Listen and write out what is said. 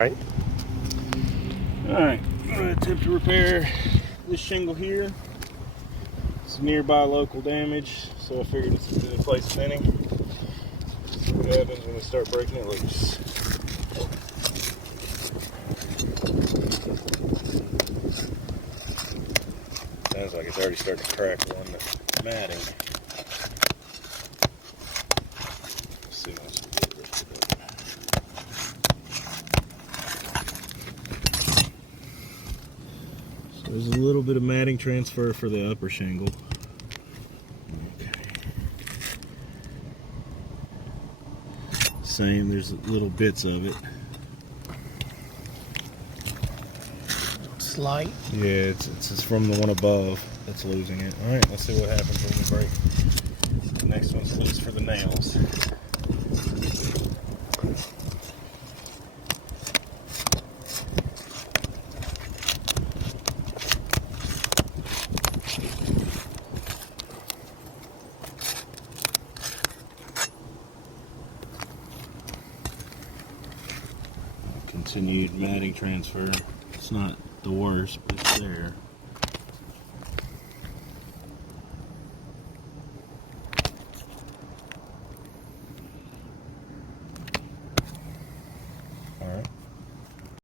Right. Alright, I'm going to attempt to repair this shingle here. It's nearby local damage, so I figured it's a good place spinning. See what happens when we start breaking it loose. Sounds like it's already starting to crack on the matting. Let's see once we get it lifted up. So there's a little bit of matting transfer for the upper shingle. Okay. Same, there's little bits of it. Slight. Yeah, it's from the one above that's losing it. Alright, let's see what happens when we break. The next one's loose for the nails. Continued matting transfer. It's not the worst, but it's there.